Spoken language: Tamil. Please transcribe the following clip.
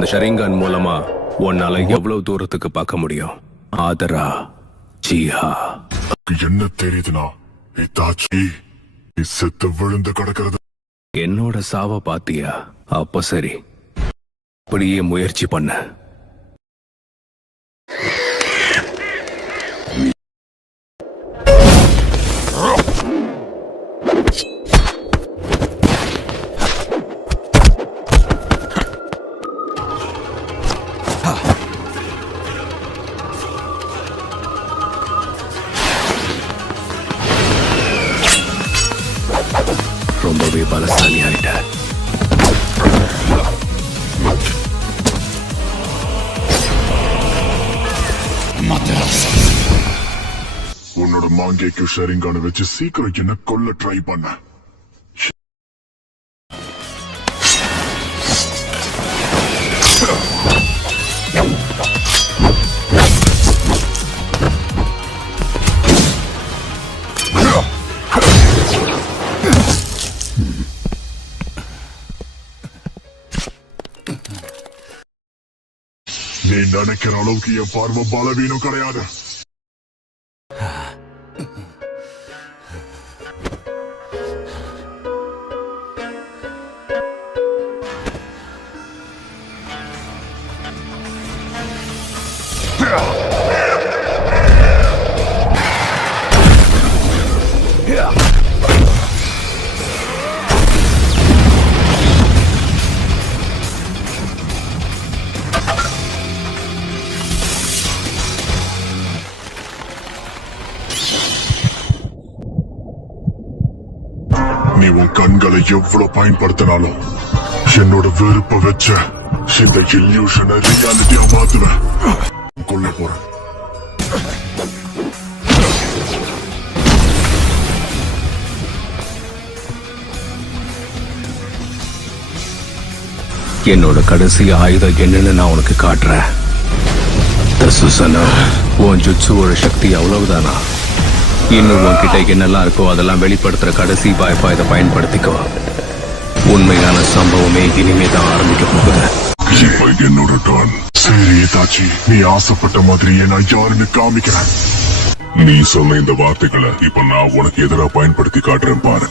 இந்த ஷரிங்கான் மூலமா உன்னால எவ்வளவு தூரத்துக்கு பார்க்க முடியும்? ஆதரா ஜியா என்ன தெரியுதுனா இத்தாச்சி செத்து விழுந்து கிடக்கிறது. என்னோட சாவ பாத்தியா? அப்ப சரி, அப்படியே முயற்சி பண்ண. ரொம்பவே பலசாலி ஆயிட்ட. உன்னோட மாங்கேக்கு ஷரிங்கான வச்சு சீக்கிரம் என்ன கொல்ல ட்ரை பண்ண. நீ நினைக்கிற அளவுக்கு என் பார்வை பலவீனம் கிடையாது. நீ உன் கண்களை எவ்வளவு பயன்படுத்தினாலும் என்னோட வெறுப்ப வச்ச இந்த இல்யூஷனை ரியாலிட்டியா மாத்துவேன். கொல்ல போறேன். என்னோட கடைசி ஆயுதம் என்னன்னு நான் உனக்கு காட்டுறேன். உன் ஜுட்சுவோட சக்தி அவ்வளவுதானா? இன்னும் உன்கிட்ட என்னெல்லாம் இருக்கோ அதெல்லாம் வெளிப்படுத்துற கடைசி வாய்ப்பா இதை பயன்படுத்திக்கோ. உண்மையான சம்பவமே இனிமே தான் ஆரம்பிக்க போகுது. என்னோட டர்ன். சரி தாச்சி, நீ ஆசைப்பட்ட மாதிரியே நான் யாருன்னு காமிக்கிறேன். நீ சொன்ன இந்த வார்த்தைகளை இப்ப நான் உனக்கு எதிராக பயன்படுத்தி காட்டுறேன் பாரு.